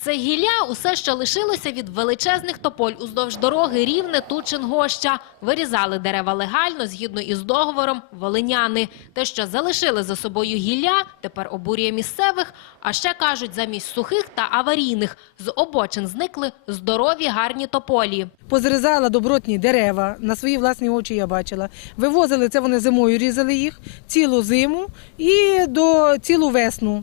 Це гілля – усе, що лишилося від величезних тополь уздовж дороги Рівне Тучин-Гоща. Вирізали дерева легально, згідно із договором, волиняни. Те, що залишили за собою гілля, тепер обурює місцевих. А ще, кажуть, замість сухих та аварійних з обочин зникли здорові гарні тополі. позрізала добротні дерева, на свої власні очі я бачила. Вивозили це вони зимою, різали їх цілу зиму і до цілу весну.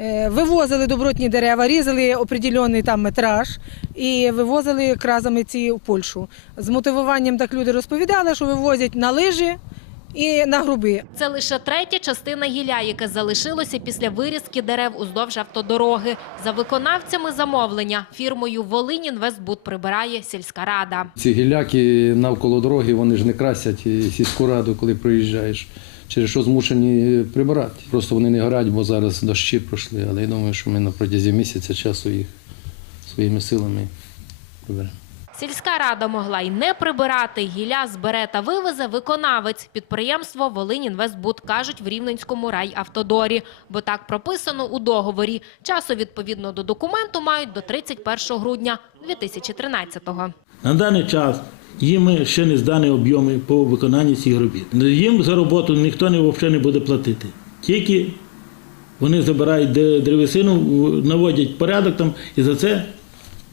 Е, Вивозили добротні дерева, різали определений там метраж і вивозили кразами ці в Польщу. З мотивуванням так люди розповідали, що вивозять на лижі і на груби. Це лише третя частина гілля, яке залишилося після вирізки дерев уздовж автодороги. За виконавцями замовлення фірмою «Волинь Інвестбуд» прибирає сільська рада. Ці гілляки навколо дороги вони ж не красять сільську раду, коли проїжджаєш. Через що змушені прибирати. Просто вони не горять, бо зараз дощі пройшли. Але я думаю, що ми на протязі місяця часу їх своїми силами приберемо. Сільська рада могла й не прибирати. Гілля збере та вивезе виконавець. Підприємство «Волинь Інвестбуд» кажуть в Рівненському райавтодорі. Бо так прописано у договорі. Часу відповідно до документу мають до 31 грудня 2013-го. На даний час їм ще не здані об'єми по виконанні цих робіт. Їм за роботу ніхто не, взагалі не буде платити. Тільки вони забирають древесину, наводять порядок там і за це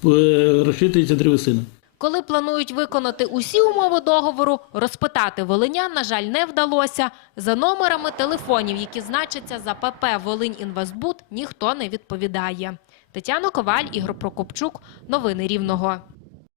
е, розчитується древесина. Коли планують виконати усі умови договору, розпитати волинян, на жаль, не вдалося. За номерами телефонів, які значаться за ПП «Волинь Інвестбуд», ніхто не відповідає. Тетяна Коваль, Ігор Прокопчук. Новини Рівного.